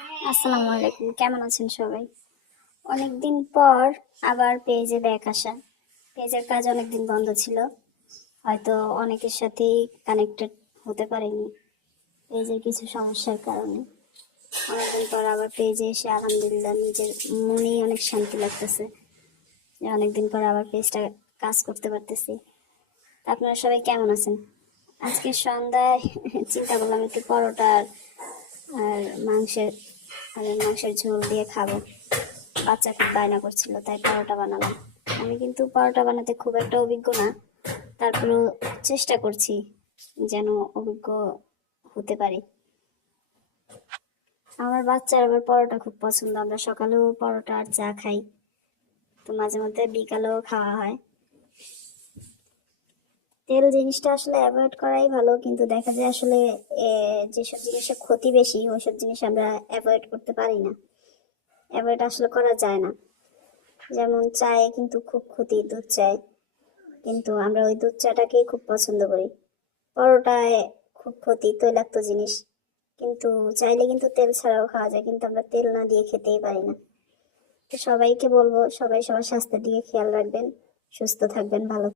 আসসালামু আলাইকুম, কেমন আছেন সবাই? অনেকদিন পর আবার পেজে ব্যাক আসা। পেজের কাজ অনেকদিন বন্ধ ছিল, হয়তো অনেকের সাথেই কানেক্টেড হতে পারিনি পেজের কিছু সমস্যার কারণে। অনেকদিন পর আবার পেজে এসে আলহামদুলিল্লাহ নিজের মনেই অনেক শান্তি লাগতেছে যে অনেকদিন পর আবার পেজটা কাজ করতে পারতেছি। তা আপনারা সবাই কেমন আছেন? আজকে সন্ধ্যায় চিন্তা করলাম একটু পরোটা আর মাংসের মাংসের ঝোল দিয়ে খাবো। বাচ্চা খুব বায়না করছিল, তাই পরোটা বানালাম। আমি কিন্তু পরোটা বানাতে খুব একটা অভিজ্ঞ না, তারপরেও চেষ্টা করছি যেন অভিজ্ঞ হতে পারি। আমার বাচ্চার আবার পরোটা খুব পছন্দ, আমরা সকালেও পরোটা আর চা খাই, তো মাঝে মধ্যে বিকালেও খাওয়া হয়। তেল জিনিসটা আসলে অ্যাভয়েড করাই ভালো, কিন্তু দেখা যায় আসলে যেসব জিনিসের ক্ষতি বেশি ওইসব জিনিস আমরা অ্যাভয়েড করতে পারি না, অ্যাভয়েড আসলে করা যায় না। যেমন চায়ে কিন্তু খুব ক্ষতি, দুধ চায়, কিন্তু আমরা ওই দুধ চাটাকেই খুব পছন্দ করি। পরোটায় খুব ক্ষতি, তৈলাক্ত জিনিস, কিন্তু চাইলে কিন্তু তেল ছাড়াও খাওয়া যায়, কিন্তু আমরা তেল না দিয়ে খেতেই পারি না। তো সবাইকে বলবো, সবাই সবার স্বাস্থ্যের দিকে খেয়াল রাখবেন, সুস্থ থাকবেন, ভালো